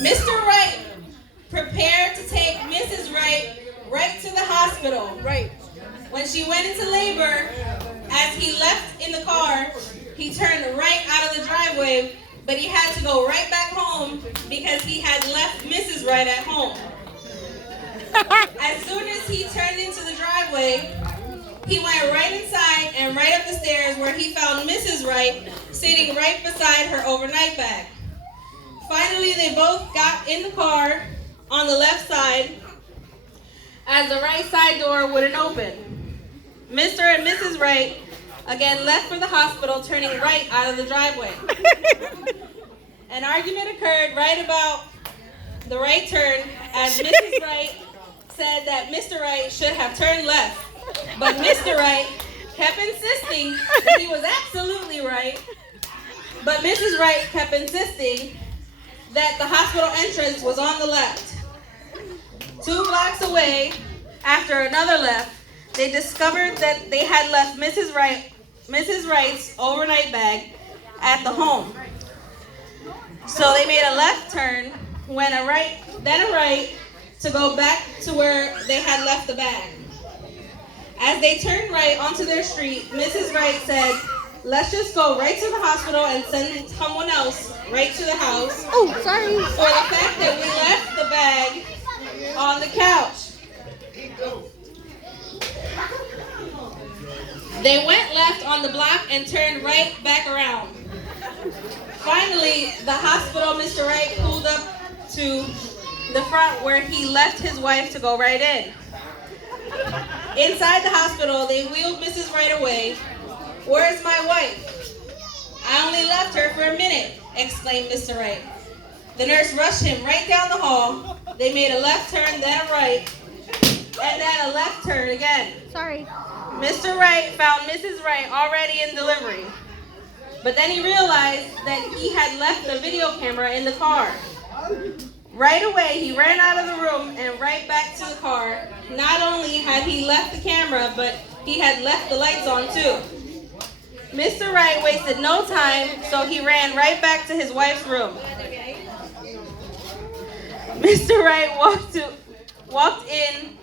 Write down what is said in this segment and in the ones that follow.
Mr. Wright prepared to take Mrs. Wright right to the hospital. Right. When she went into labor, as he left in the car, he turned right out of the driveway, but he had to go right back home because he had left Mrs. Wright at home. As soon as he turned into the driveway, he went right inside and right up the stairs where he found Mrs. Wright sitting right beside her overnight bag. Finally, they both got in the car on the left side as the right side door wouldn't open. Mr. and Mrs. Wright again left for the hospital, turning right out of the driveway. An argument occurred right about the right turn as Mrs. Wright said that Mr. Wright should have turned left, but Mr. Wright kept insisting that he was absolutely right, but Mrs. Wright kept insisting that the hospital entrance was on the left. 2 blocks away, after another left, they discovered that they had left Mrs. Wright's overnight bag at the home. So they made a left turn, went a right, then a right, to go back to where they had left the bag. As they turned right onto their street, Mrs. Wright said, "Let's just go right to the hospital and send someone else right to the house." Oh, sorry. For the fact that we left the bag on the couch. They went left on the block and turned right back around. Finally, the hospital, Mr. Wright pulled up to the front where he left his wife to go right in. Inside the hospital, they wheeled Mrs. Wright away. "Where's my wife?" "I only left her for a minute," exclaimed Mr. Wright. The nurse rushed him right down the hall. They made a left turn, then a right, and then a left turn again. Sorry. Mr. Wright found Mrs. Wright already in delivery. But then he realized that he had left the video camera in the car. Right away, he ran out of the room and right back to the car. Not only had he left the camera, but he had left the lights on too. Mr. Wright wasted no time, so he ran right back to his wife's room. Mr. Wright walked in.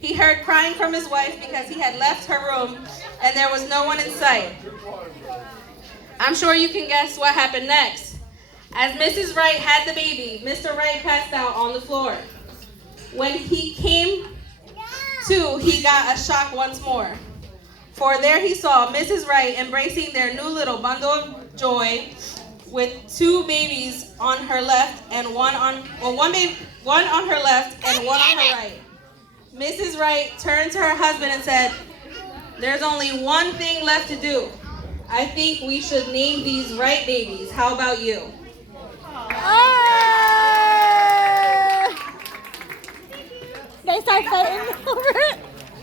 He heard crying from his wife because he had left her room and there was no one in sight. I'm sure you can guess what happened next. As Mrs. Wright had the baby, Mr. Wright passed out on the floor. When he came to, he got a shock once more. For there he saw Mrs. Wright embracing their new little bundle of joy with 2 babies on her left and one on her left and one on her right. Mrs. Wright turned to her husband and said, "There's only one thing left to do. I think we should name these Wright babies. How about you?" Oh!